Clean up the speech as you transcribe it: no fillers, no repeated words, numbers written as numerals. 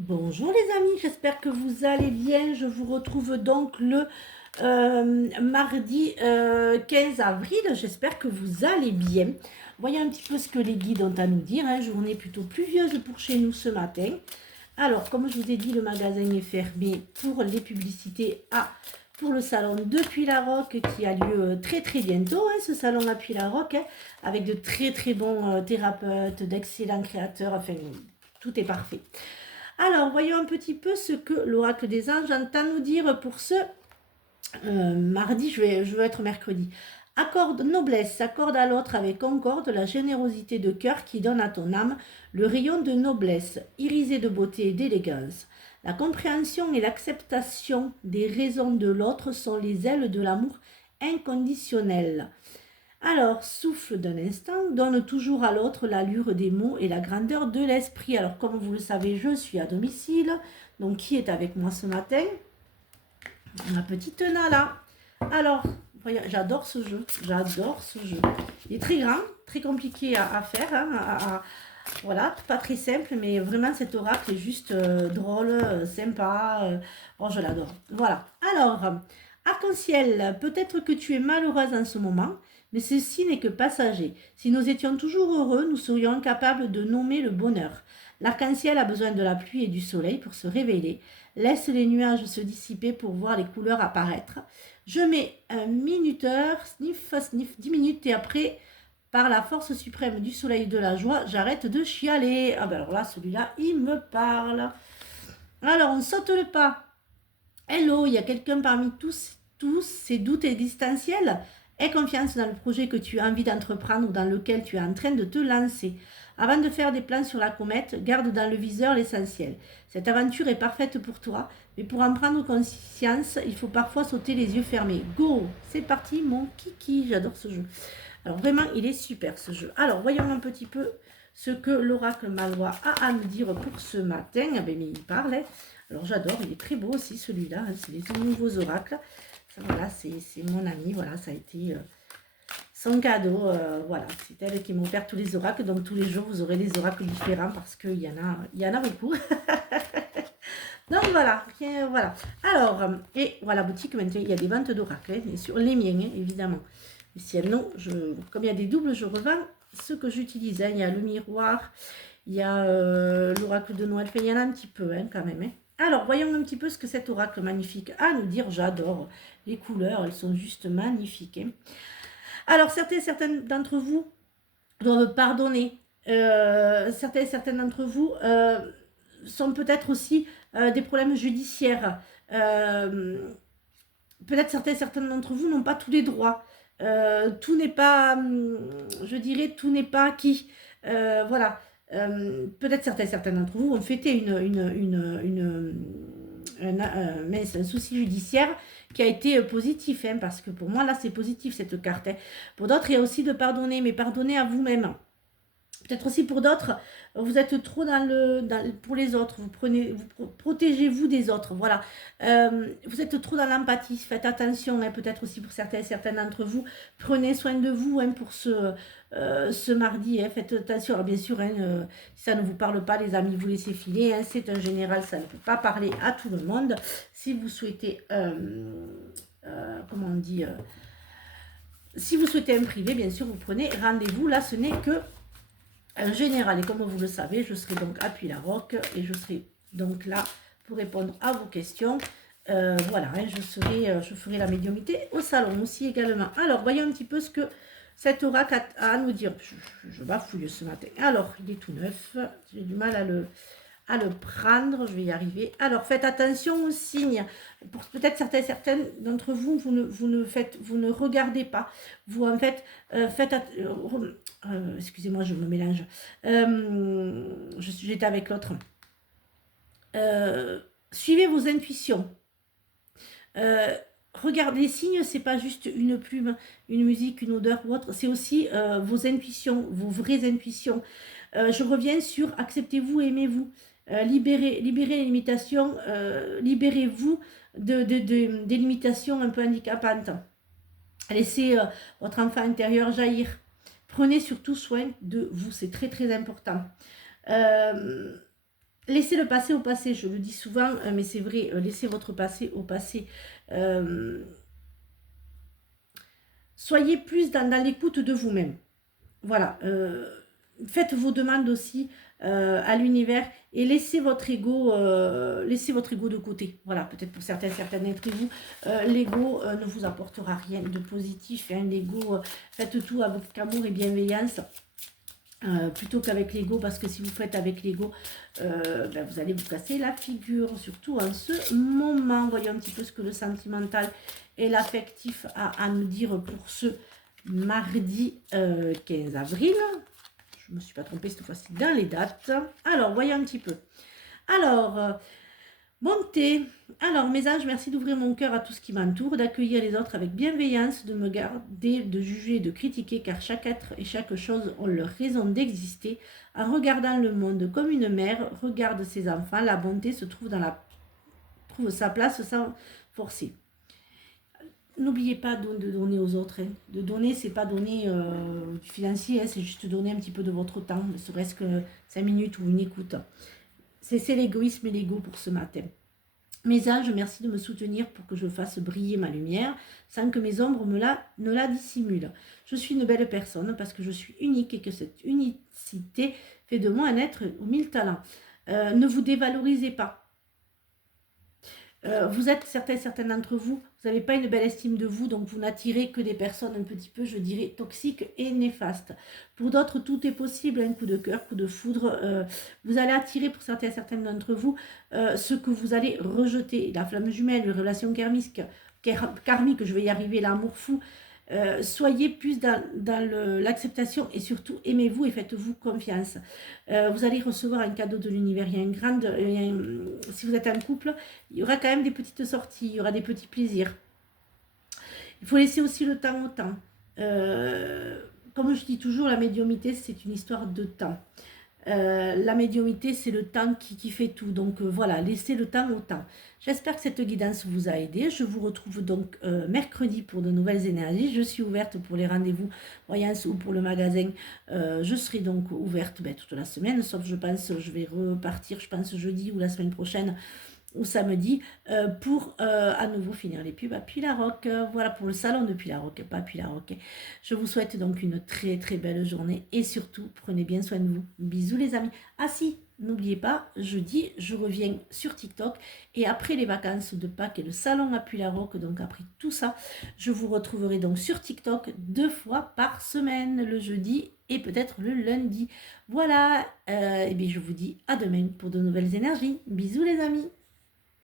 Bonjour les amis, j'espère que vous allez bien. Je vous retrouve donc le mardi 15 avril. J'espère que vous allez bien. Voyons un petit peu ce que les guides ont à nous dire. Journée plutôt pluvieuse pour chez nous ce matin. Alors, comme je vous ai dit, le magasin est fermé pour les publicités pour le salon de Puylaroc qui a lieu très très bientôt. Ce salon à Puylaroc avec de très très bons thérapeutes, d'excellents créateurs. Enfin, tout est parfait. Alors, voyons un petit peu ce que l'oracle des anges entend nous dire pour ce mardi, je veux être mercredi. Accorde noblesse, accorde à l'autre avec concorde la générosité de cœur qui donne à ton âme le rayon de noblesse, irisé de beauté et d'élégance. La compréhension et l'acceptation des raisons de l'autre sont les ailes de l'amour inconditionnel. Alors, souffle d'un instant, donne toujours à l'autre l'allure des mots et la grandeur de l'esprit. Alors, comme vous le savez, je suis à domicile. Donc, qui est avec moi ce matin? Ma petite Nala. Alors, voyez, j'adore ce jeu. J'adore ce jeu. Il est très grand, très compliqué à faire. Voilà, pas très simple, mais vraiment cet oracle est juste drôle, sympa. Oh, je l'adore. Voilà. Alors, arc-en-ciel, peut-être que tu es malheureuse en ce moment, mais ceci n'est que passager. Si nous étions toujours heureux, nous serions incapables de nommer le bonheur. L'arc-en-ciel a besoin de la pluie et du soleil pour se révéler. Laisse les nuages se dissiper pour voir les couleurs apparaître. Je mets un minuteur, sniff, sniff, 10 minutes et après, par la force suprême du soleil de la joie, j'arrête de chialer. Ah ben alors là, celui-là, il me parle. Alors, on saute le pas. Hello, il y a quelqu'un parmi tous ces doutes existentiels? Aie confiance dans le projet que tu as envie d'entreprendre ou dans lequel tu es en train de te lancer. Avant de faire des plans sur la comète, garde dans le viseur l'essentiel. Cette aventure est parfaite pour toi, mais pour en prendre conscience, il faut parfois sauter les yeux fermés. Go! C'est parti, mon kiki, j'adore ce jeu. Alors vraiment, il est super ce jeu. Alors, voyons un petit peu ce que l'oracle Malois a à nous dire pour ce matin. Ah ben, mais il parle. Alors j'adore, il est très beau aussi celui-là. C'est les nouveaux oracles. Ça, voilà, c'est mon ami. Voilà, ça a été son cadeau. Voilà, c'est elle qui m'opère tous les oracles. Donc tous les jours, vous aurez des oracles différents parce qu'il y en a beaucoup. Donc voilà, voilà. Alors, et voilà, boutique maintenant, il y a des ventes d'oracles, bien sûr, les miens, évidemment. Mais si elles non, comme il y a des doubles, je revends ce que j'utilise. Il y a le miroir, il y a l'oracle de Noël, enfin, il y en a un petit peu quand même. Alors, voyons un petit peu ce que cet oracle magnifique a à nous dire. J'adore les couleurs, elles sont juste magnifiques. Alors, certains d'entre vous doivent pardonner. Certains d'entre vous sont peut-être aussi des problèmes judiciaires. Peut-être certains d'entre vous n'ont pas tous les droits. Tout n'est pas, je dirais, tout n'est pas acquis. Voilà. Peut-être certains d'entre vous ont fêté un souci judiciaire qui a été positif, parce que pour moi, là, c'est positif, cette carte. Pour d'autres, il y a aussi de pardonner, mais pardonner à vous-même. Peut-être aussi pour d'autres, vous êtes trop pour les autres, protégez-vous des autres, voilà. Vous êtes trop dans l'empathie, faites attention, peut-être aussi pour certains d'entre vous, prenez soin de vous pour ce mardi, faites attention. Alors bien sûr, si ça ne vous parle pas, les amis, vous laissez filer, c'est un général, ça ne peut pas parler à tout le monde. Si vous souhaitez, comment on dit, si vous souhaitez un privé, bien sûr, vous prenez rendez-vous, là ce n'est que en général, et comme vous le savez, je serai donc à Puylaroc et je serai donc là pour répondre à vos questions. Voilà, je ferai la médiumnité au salon aussi également. Alors, voyons un petit peu ce que cet oracle a à nous dire. Je bafouille ce matin. Alors, il est tout neuf. J'ai du mal à le prendre, je vais y arriver. Alors, faites attention aux signes. Peut-être certains d'entre vous, vous ne regardez pas. Vous, en fait, excusez-moi, je me mélange. J'étais avec l'autre. Suivez vos intuitions. Regardez les signes, c'est pas juste une plume, une musique, une odeur ou autre. C'est aussi vos intuitions, vos vraies intuitions. Je reviens sur acceptez-vous, aimez-vous. Libérez les limitations, libérez-vous des limitations un peu handicapantes. Laissez votre enfant intérieur jaillir. Prenez surtout soin de vous, c'est très très important. laissez le passé au passé, je le dis souvent, mais c'est vrai, laissez votre passé au passé. Soyez plus dans l'écoute de vous-même. Voilà, faites vos demandes aussi à l'univers et laissez votre ego de côté. Voilà, peut-être pour certains d'entre vous, l'ego ne vous apportera rien de positif. Hein. L'ego, faites tout avec amour et bienveillance. Plutôt qu'avec l'ego, parce que si vous faites avec l'ego, ben vous allez vous casser la figure, surtout en ce moment. Voyons un petit peu ce que le sentimental et l'affectif a à nous dire pour ce mardi 15 avril. Je ne me suis pas trompée cette fois-ci dans les dates. Alors, voyons un petit peu. Alors, bonté. Alors, mes anges, merci d'ouvrir mon cœur à tout ce qui m'entoure, d'accueillir les autres avec bienveillance, de me garder, de juger, de critiquer, car chaque être et chaque chose ont leur raison d'exister. En regardant le monde comme une mère regarde ses enfants, la bonté se trouve trouve sa place sans forcer. N'oubliez pas de donner aux autres. Hein. De donner, c'est pas donner du financier, hein, c'est juste donner un petit peu de votre temps, ne serait-ce que 5 minutes ou une écoute. C'est l'égoïsme et l'ego pour ce matin. Mes anges, merci de me soutenir pour que je fasse briller ma lumière sans que mes ombres ne la dissimulent. Je suis une belle personne parce que je suis unique et que cette unicité fait de moi un être aux 1000 talents. Ne vous dévalorisez pas. Vous êtes certains d'entre vous, vous n'avez pas une belle estime de vous, donc vous n'attirez que des personnes un petit peu, je dirais, toxiques et néfastes. Pour d'autres, tout est possible, un coup de cœur, coup de foudre. Vous allez attirer pour certains d'entre vous ce que vous allez rejeter. La flamme jumelle, les relations karmiques, je vais y arriver, l'amour fou. Soyez plus dans l'acceptation et surtout aimez-vous et faites-vous confiance. Vous allez recevoir un cadeau de l'univers. Si vous êtes en couple, il y aura quand même des petites sorties, il y aura des petits plaisirs. Il faut laisser aussi le temps au temps. Comme je dis toujours, la médiumnité, c'est une histoire de temps. La médiumnité, c'est le temps qui fait tout. Donc voilà, laissez le temps au temps. J'espère que cette guidance vous a aidé. Je vous retrouve donc mercredi pour de nouvelles énergies. Je suis ouverte pour les rendez-vous voyance ou pour le magasin. Je serai donc ouverte toute la semaine, sauf je pense, je vais repartir, je pense jeudi ou la semaine prochaine ou samedi pour à nouveau finir les pubs à Puylaroc. Voilà pour le salon de Puylaroc, pas Puylaroc. Je vous souhaite donc une très très belle journée et surtout prenez bien soin de vous. Bisous les amis. Ah si, n'oubliez pas, jeudi je reviens sur TikTok et après les vacances de Pâques et le salon à Puylaroc, donc après tout ça, je vous retrouverai donc sur TikTok 2 fois par semaine, le jeudi et peut-être le lundi. Voilà, et bien je vous dis à demain pour de nouvelles énergies. Bisous les amis.